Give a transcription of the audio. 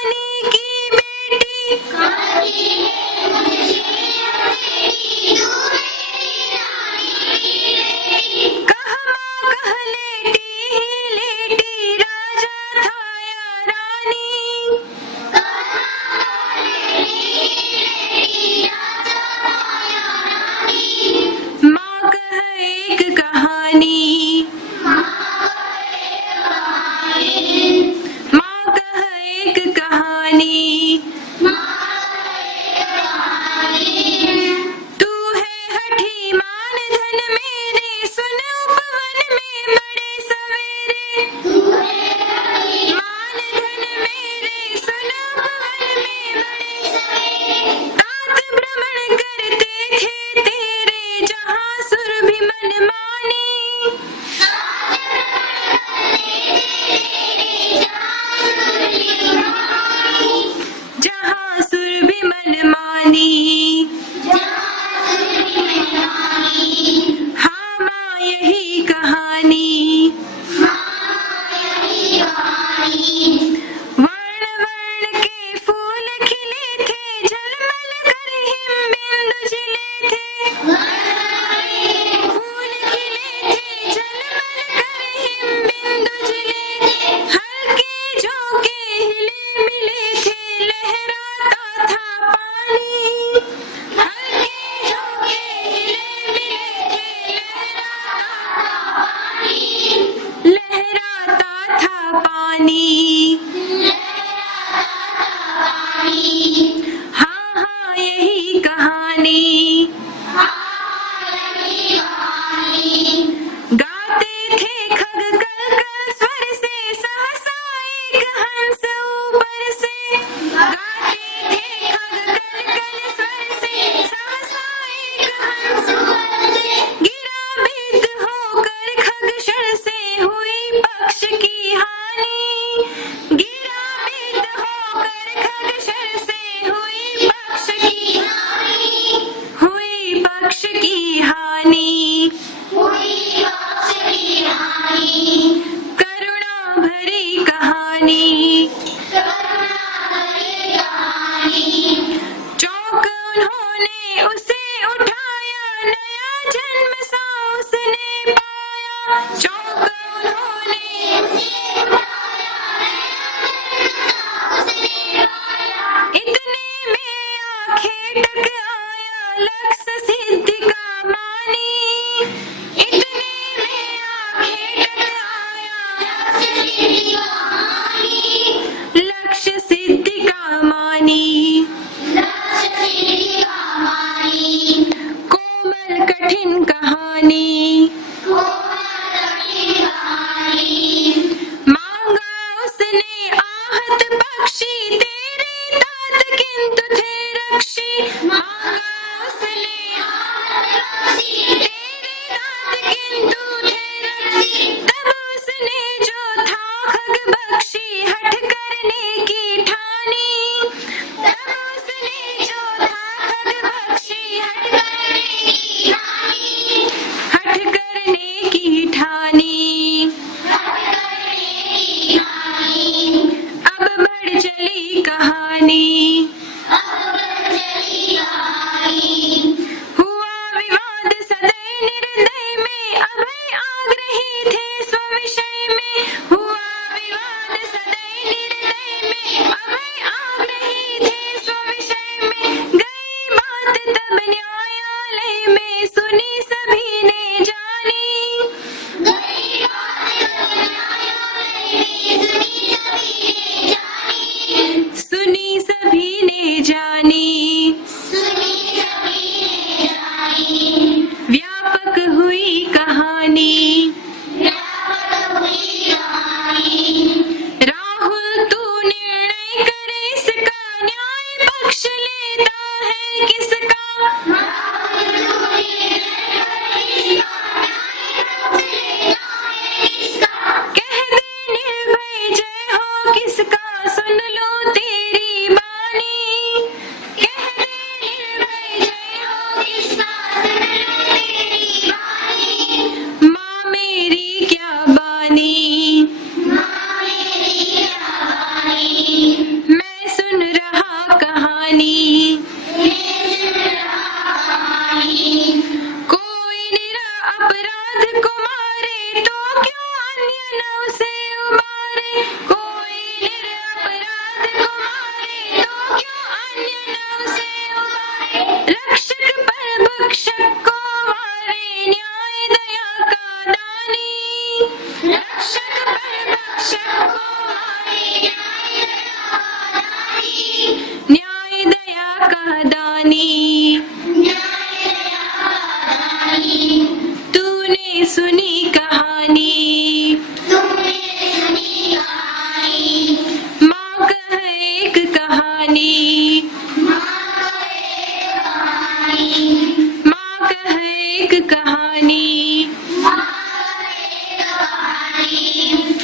कहानी की बेटी, कहती है मुझसे अपनी दूर रानी बेटी। कहमा कह लेटी ही लेटी, राजा था या रानी। माँ कह एक कहानी, माँ कह एक कहानी। तू है हठी मान धन मेरे, सुन उपवन में बड़े सवेरे। मान धन मेरे, सुन उपवन में बड़े सवेरे। तात भ्रमण करते थे तेरे, जहाँ सुरभि मन मानी। जहाँ सुरभि मन मानी। हाँ माँ यही कहानी। वर्ण वर्ण के फूल खिले थे, झलमल कर हिमबिंदु झिले थे। फूल खिले थे, झलमल कर हिमबिंदु झिले थे। हल्के झोंके हिले मिले थे, लहराता था पानी। हल्के झोंके हिले मिले थे, लहराता था पानी। हाँ हाँ यही कहानी। गाते थे खग कल कल स्वर से, सहसा एक हंस ऊपर से। गाते थे खग कल कल स्वर से, सहसा एक हंस ऊपर से। गिरा बिद होकर खग क्षण से, हुई पक्ष की हानि। गिरा बिद होकर खग क्षण से, हुई पक्ष की हानि। हुई पक्ष की हानि। करुणा भरी कहानी। चौंक उन्होंने उसे उठाया, नया जन्म सा उसने पाया। चौंक उन्होंने उसे उठाया, नया जन्म सा उसने पाया। इतने में आंखें टक आया, लक्ष्य सिद्धि का मानी। इतने में आंखें टक आया, लक्ष्य सिद्धि का मानी। कोमल कठिन कहानी। मांगा उसने आहत पक्षी, तेरे तात किंतु थे रक्षी। मांगा उसने आहत पक्षी, तेरे तात किंतु थे रक्षी। तब उसने जो था खग बख्शी, हठ करने की ठानी। तब उसने जो था खग बख्शी, हठ करने की ठानी। हठ करने की ठानी। अब बढ़ चली कहानी। हुआ विवाद सदै निर्दय में, अभय आग्रही थे स्वविषय में। हुआ विवाद सदै निर्दय में, अभय आग्रही थे स्वविषय में। गई बात तब न्यायालय में, सुनी सभी ने जानी। गई बात तब न्यायालय में, सुनी सभी ने जानी। सुनी सभी ने जानी। व्यापक हुई कहानी। राहुल तू निर्णय करे इसका, न्याय पक्ष लेता है किसका। कह दे निर्भय जय हो किसका, सुन लो तेरी बानी। कह दे निर्भय जय हो किसका, सुन लो तेरी बानी। माँ मेरी क्या बानी। माँ मेरी क्या बानी।